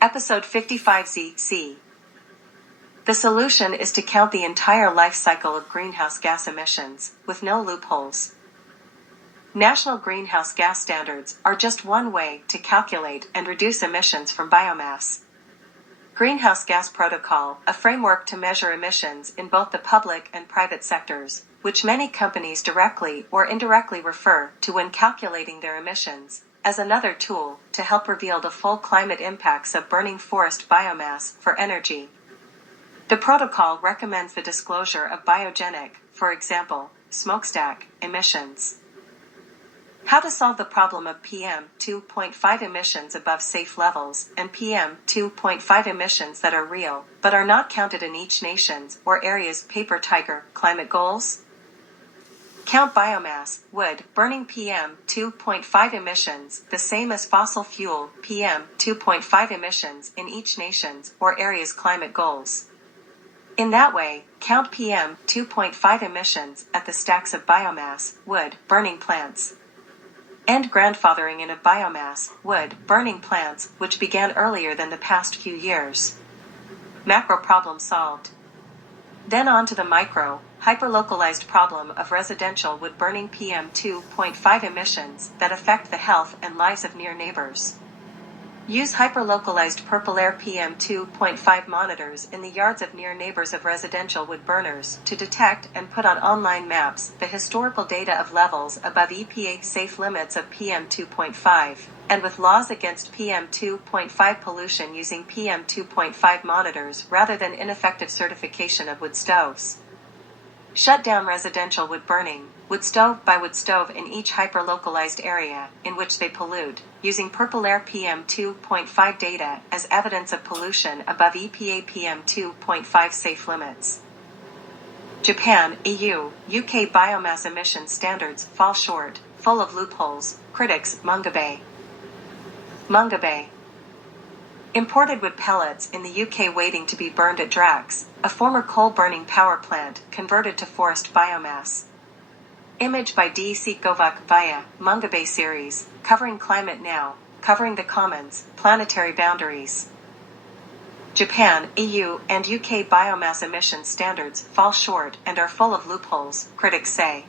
Ep55z. The solution is to count the entire life cycle of greenhouse gas emissions, with no loopholes. National greenhouse gas standards are just one way to calculate and reduce emissions from biomass. Greenhouse Gas Protocol, a framework to measure emissions in both the public and private sectors, which many companies directly or indirectly refer to when calculating their emissions, as another tool to help reveal the full climate impacts of burning forest biomass for energy. The protocol recommends the disclosure of biogenic, for example, smokestack, emissions. How to solve the problem of PM2.5 emissions above safe levels and PM2.5 emissions that are real, but are not counted in each nation's or area's paper tiger climate goals? Count biomass, wood, burning PM2.5 emissions, the same as fossil fuel PM2.5 emissions in each nation's or area's climate goals. In that way, count PM2.5 emissions at the stacks of biomass, wood, burning plants. End grandfathering in of biomass, wood, burning plants, which began earlier than the past few years. Macro problem solved. Then on to the micro, hyperlocalized problem of residential wood burning PM2.5 emissions that affect the health and lives of near neighbors. Use hyperlocalized purple air PM2.5 monitors in the yards of near neighbors of residential wood burners to detect and put on online maps the historical data of levels above EPA safe limits of PM2.5, and with laws against PM2.5 pollution using PM2.5 monitors rather than ineffective certification of wood stoves. Shut down residential wood burning, wood stove by wood stove in each hyperlocalized area in which they pollute, using purple air PM2.5 data as evidence of pollution above EPA PM2.5 safe limits. Japan, EU, UK biomass emission standards fall short, full of loopholes, critics, Mungabe. Imported wood pellets in the UK waiting to be burned at Drax, a former coal-burning power plant converted to forest biomass. Image by D.C. Govak via Mungabe series, covering climate now, covering the commons, planetary boundaries. Japan, EU, and UK biomass emission standards fall short and are full of loopholes, critics say.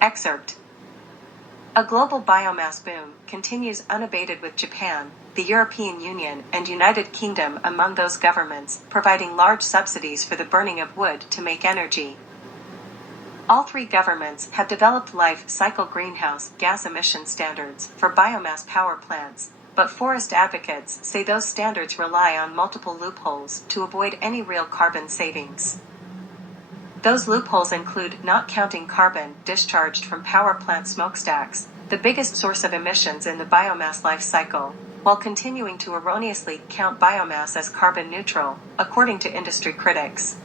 Excerpt. A global biomass boom continues unabated with Japan, the European Union, and United Kingdom among those governments providing large subsidies for the burning of wood to make energy. All three governments have developed life cycle greenhouse gas emission standards for biomass power plants, but forest advocates say those standards rely on multiple loopholes to avoid any real carbon savings. Those loopholes include not counting carbon discharged from power plant smokestacks, the biggest source of emissions in the biomass life cycle, while continuing to erroneously count biomass as carbon neutral, according to industry critics.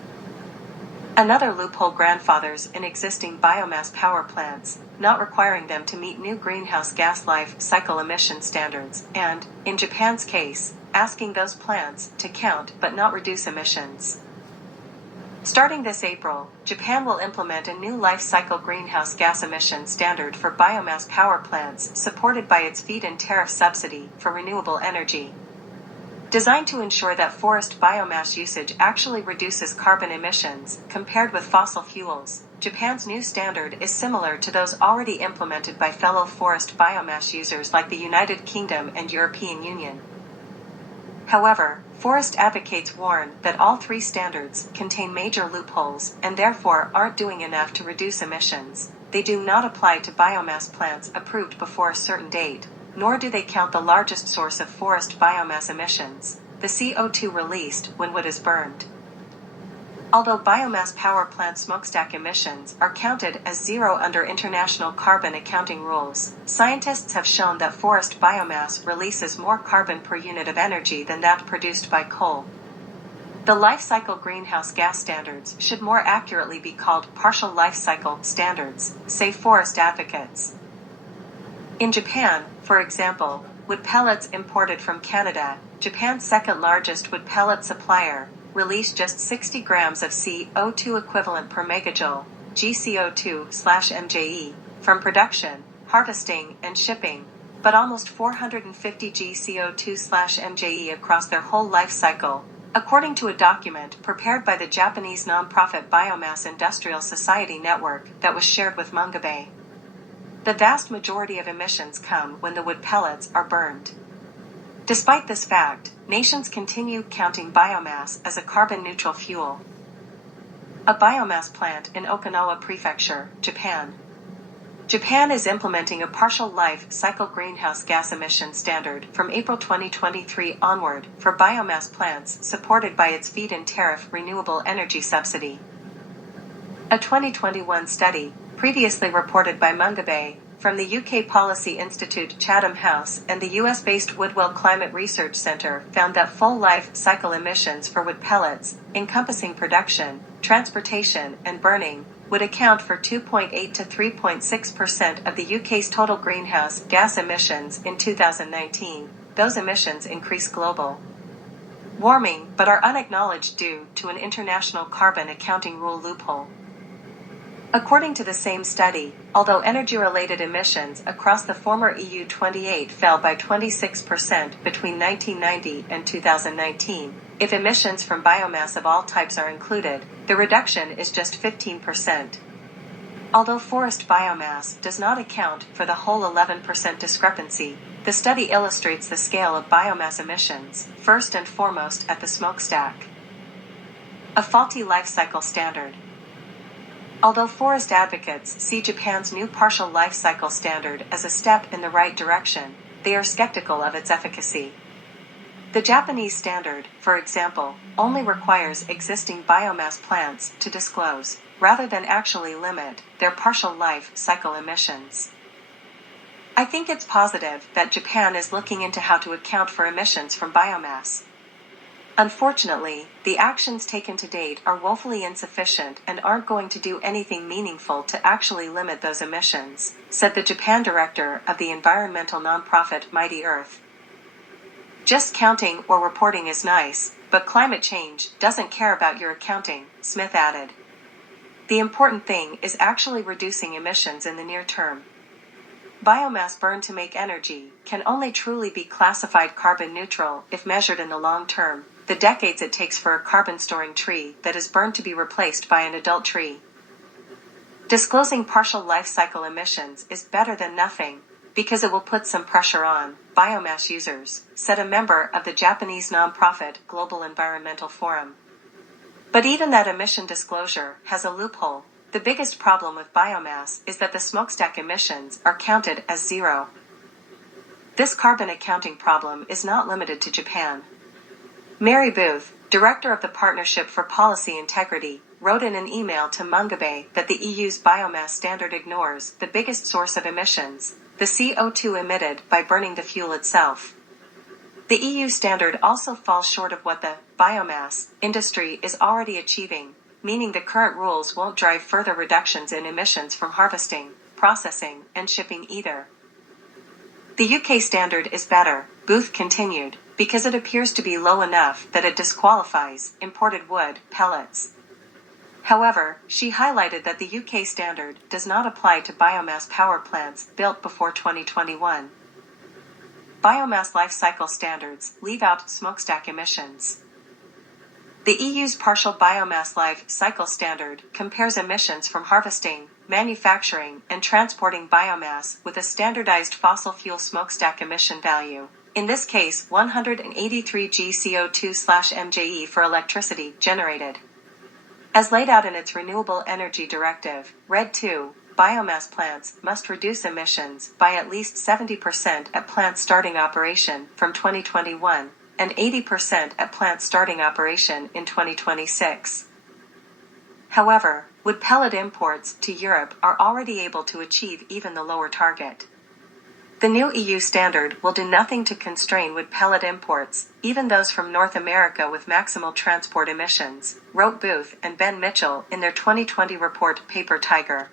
Another loophole grandfathers in existing biomass power plants, not requiring them to meet new greenhouse gas life cycle emission standards, and, in Japan's case, asking those plants to count but not reduce emissions. Starting this April, Japan will implement a new life cycle greenhouse gas emission standard for biomass power plants supported by its feed-in tariff subsidy for renewable energy. Designed to ensure that forest biomass usage actually reduces carbon emissions compared with fossil fuels, Japan's new standard is similar to those already implemented by fellow forest biomass users like the United Kingdom and European Union. However, forest advocates warn that all three standards contain major loopholes and therefore aren't doing enough to reduce emissions. They do not apply to biomass plants approved before a certain date, nor do they count the largest source of forest biomass emissions, the CO2 released when wood is burned. Although biomass power plant smokestack emissions are counted as zero under international carbon accounting rules, scientists have shown that forest biomass releases more carbon per unit of energy than that produced by coal. The life cycle greenhouse gas standards should more accurately be called partial life cycle standards, say forest advocates. In Japan, for example, wood pellets imported from Canada, Japan's second largest wood pellet supplier, release just 60 grams of CO2 equivalent per megajoule, GCO2/MJE, from production, harvesting, and shipping, but almost 450 g CO2/MJE across their whole life cycle, according to a document prepared by the Japanese nonprofit Biomass Industrial Society Network that was shared with Mungabe. The vast majority of emissions come when the wood pellets are burned. Despite this fact, nations continue counting biomass as a carbon-neutral fuel. A biomass plant in Okinawa Prefecture, Japan. Japan is implementing a partial life cycle greenhouse gas emission standard from April 2023 onward for biomass plants supported by its feed-in tariff renewable energy subsidy. A 2021 study, previously reported by Mungabe, from the UK Policy Institute Chatham House and the US-based Woodwell Climate Research Centre found that full life cycle emissions for wood pellets, encompassing production, transportation, and burning, would account for 2.8 to 3.6% of the UK's total greenhouse gas emissions in 2019. Those emissions increase global warming but are unacknowledged due to an international carbon accounting rule loophole. According to the same study, although energy-related emissions across the former EU 28 fell by 26% between 1990 and 2019, if emissions from biomass of all types are included, the reduction is just 15%. Although forest biomass does not account for the whole 11% discrepancy, the study illustrates the scale of biomass emissions, first and foremost at the smokestack. A faulty life cycle standard. Although forest advocates see Japan's new partial life cycle standard as a step in the right direction, they are skeptical of its efficacy. The Japanese standard, for example, only requires existing biomass plants to disclose, rather than actually limit, their partial life cycle emissions. I think it's positive that Japan is looking into how to account for emissions from biomass. Unfortunately, the actions taken to date are woefully insufficient and aren't going to do anything meaningful to actually limit those emissions, said the Japan director of the environmental nonprofit Mighty Earth. Just counting or reporting is nice, but climate change doesn't care about your accounting, Smith added. The important thing is actually reducing emissions in the near term. Biomass burned to make energy can only truly be classified carbon neutral if measured in the long term, the decades it takes for a carbon-storing tree that is burned to be replaced by an adult tree. Disclosing partial life cycle emissions is better than nothing, because it will put some pressure on biomass users, said a member of the Japanese nonprofit Global Environmental Forum. But even that emission disclosure has a loophole. The biggest problem with biomass is that the smokestack emissions are counted as zero. This carbon accounting problem is not limited to Japan. Mary Booth, director of the Partnership for Policy Integrity, wrote in an email to Mungabe that the EU's biomass standard ignores the biggest source of emissions, the CO2 emitted by burning the fuel itself. The EU standard also falls short of what the biomass industry is already achieving, meaning the current rules won't drive further reductions in emissions from harvesting, processing, and shipping either. The UK standard is better, Booth continued, because it appears to be low enough that it disqualifies imported wood pellets. However, she highlighted that the UK standard does not apply to biomass power plants built before 2021. Biomass life cycle standards leave out smokestack emissions. The EU's partial biomass life cycle standard compares emissions from harvesting, manufacturing, and transporting biomass with a standardized fossil fuel smokestack emission value, in this case 183 g CO2/MJE for electricity generated. As laid out in its Renewable Energy Directive, RED II, biomass plants must reduce emissions by at least 70% at plant starting operation from 2021, and 80% at plant starting operation in 2026. However, wood pellet imports to Europe are already able to achieve even the lower target. The new EU standard will do nothing to constrain wood pellet imports, even those from North America with maximal transport emissions, wrote Booth and Ben Mitchell in their 2020 report Paper Tiger.